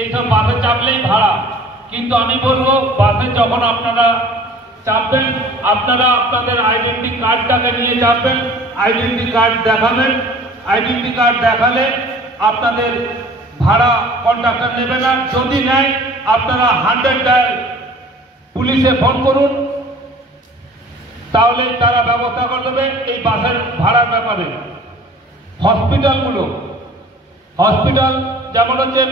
এইসব বাসে চাপলেই ভাড়া। কিন্তু আমি বলবো বাসে যখন আপনারা চাপবেন আপনারা আপনাদের আইডেন্টি কার্ডটাকে নিয়ে চাপবেন, আইডেন্টি কার্ড দেখাবেন। আইডেন্টি কার্ড দেখালে আপনাদের ভাড়া কন্ডাক্টর নেবে না। যদি নেয় আপনারা 100 ডায়াল পুলিশে ফোন করুন, তাহলে তারা ব্যবস্থা করে দেবে এই বাসের ভাড়ার ব্যাপারে। হসপিটাল যেমন হচ্ছে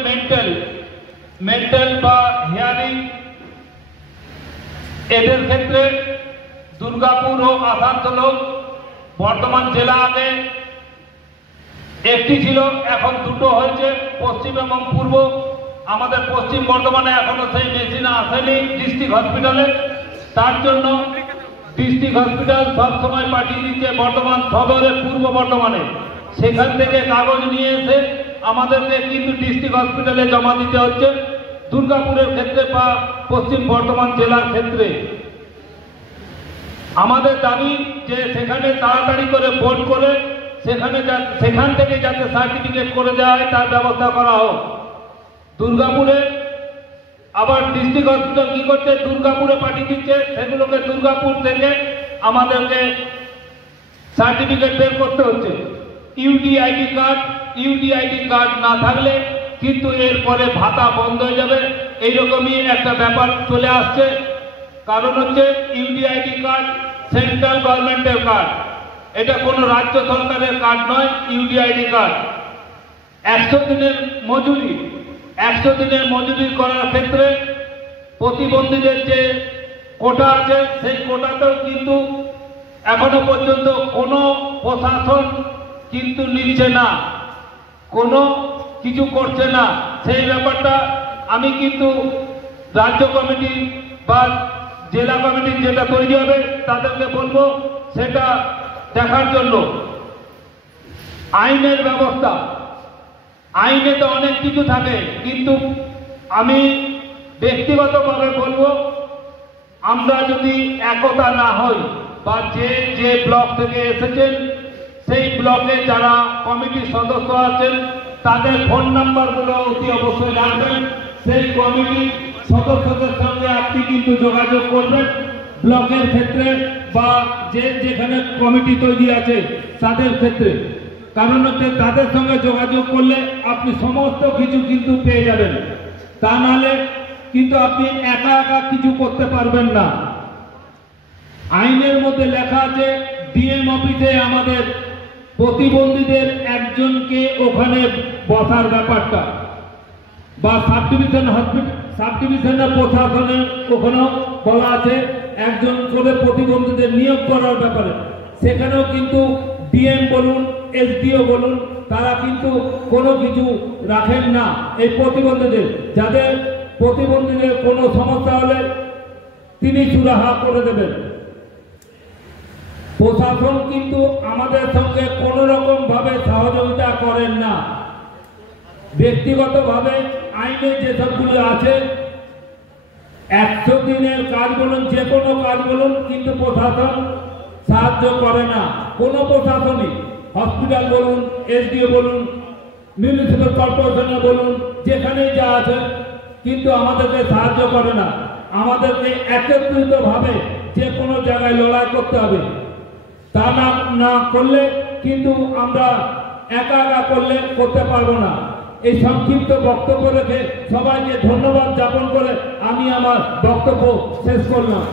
মেন্টাল বা হিয়ারিং, এদের ক্ষেত্রে দুর্গাপুর হোক আসানসোল হোক, বর্ধমান জেলা আগে একটি ছিল, এখন দুটো হয়েছে, পশ্চিম এবং পূর্ব। আমাদের পশ্চিম বর্ধমানে এখনো সেই মেশিন আসেনি ডিস্ট্রিক্ট হসপিটালে। তার জন্য ডিস্ট্রিক্ট হসপিটাল সবসময় পাঠিয়ে দিচ্ছে বর্ধমান সদরে, পূর্ব বর্ধমানে। সেখান থেকে কাগজ নিয়ে এসে আমাদেরকে কিন্তু ডিস্ট্রিক্ট হসপিটালে জমা দিতে হচ্ছে দুর্গাপুরের ক্ষেত্রে বা পশ্চিম বর্ধমান জেলার ক্ষেত্রে। আমাদের দাবি যে সেখানে তাড়াতাড়ি করে বোর্ড করে সেখান থেকে যাতে সার্টিফিকেট করে দেওয়া হয় তার ব্যবস্থা করা হোক। দুর্গাপুরে আবার ডিস্ট্রিক্ট হসপিটাল কি করছে, দুর্গাপুরে পাঠিয়ে দিচ্ছে, সেগুলোকে দুর্গাপুর থেকে আমাদেরকে সার্টিফিকেট বের করতে হচ্ছে। ইউডিআইডি কার্ড না থাকলে কিন্তু এরপরে ভাতা বন্ধ হয়ে যাবে, এইরকমই একটা ব্যাপার চলে আসছে। কারণ হচ্ছে ইউডিআইডি কার্ড সেন্ট্রাল গভর্নমেন্টের কার্ড, এটা কোনো রাজ্য সরকারের কার্ড নয়। ইউডিআইডি কার্ড 100 দিনের মজুরি করার ক্ষেত্রে প্রতিবন্ধীদের যে কোটা আছে সেই কোটাতেও কিন্তু এখনো পর্যন্ত কোনো প্রশাসন কিন্তু নিচ্ছে না, কোনো কিছু করছে না। সেই ব্যাপারটা আমি কিন্তু রাজ্য কমিটি বা জেলা কমিটি যেটা তৈরি হবে তাদেরকে বলবো সেটা দেখার জন্য। আইনের ব্যবস্থা, আইনে তো অনেক কিছু থাকে, কিন্তু আমি ব্যক্তিগতভাবে বলবো আমরা যদি একতা না হই বা যে ব্লক থেকে এসেছেন সেই ব্লকে যারা কমিটির সদস্য আছেন তাদের ফোন নাম্বারগুলো অতি অবশ্যই রাখবেন। সেই কমিটির সদস্যদের সঙ্গে আপনি কিন্তু যোগাযোগ করবেন ব্লকের ক্ষেত্রে বা যেখানে কমিটি তৈরি আছে তাদের ক্ষেত্রে। কারণ হচ্ছে তাদের সঙ্গে যোগাযোগ করলে আপনি সমস্ত কিছু কিন্তু পেয়ে যাবেন, তা নাহলে কিন্তু আপনি একা কিছু করতে পারবেন না। আইনের মধ্যে লেখা আছে ডিএম অফিসে আমাদের প্রতিবন্ধীদের একজনকে ওখানে বসার ব্যাপারটা, বা সাব ডিভিশনের প্রশাসনের ওখানেও বলা আছে একজন করে প্রতিবন্ধীদের নিয়োগ করার ব্যাপারে। সেখানেও কিন্তু ডিএম বলুন এসডিও বলুন তারা কিন্তু কোনো কিছু রাখেন না এই প্রতিবন্ধীদের। যাদের প্রতিবন্ধীদের কোনো সমস্যা হলে তিনি সুরাহা করে দেবেন। প্রশাসন কিন্তু আমাদের সঙ্গে কোনো রকম ভাবে সহযোগিতা করেন না। ব্যক্তিগতভাবে আইনে যেসবগুলি আছে 100 দিনের কাজ বলুন, যে কোনো কাজ বলুন, কিন্তু প্রশাসন সাহায্য করে না। কোনো প্রশাসনই, হসপিটাল বলুন, এসডিও বলুন, মিউনিসিপ্যাল কর্পোরেশনে বলুন, যেখানেই যা আছে কিন্তু আমাদেরকে সাহায্য করে না। আমাদেরকে একত্রিতভাবে যে কোনো জায়গায় লড়াই করতে হবে। তা না করলে কিন্তু আমরা একা করতে পারবো না। এই সংক্ষিপ্ত বক্তব্য রেখে সবাইকে ধন্যবাদ জ্ঞাপন করে আমি আমার বক্তব্য শেষ করলাম।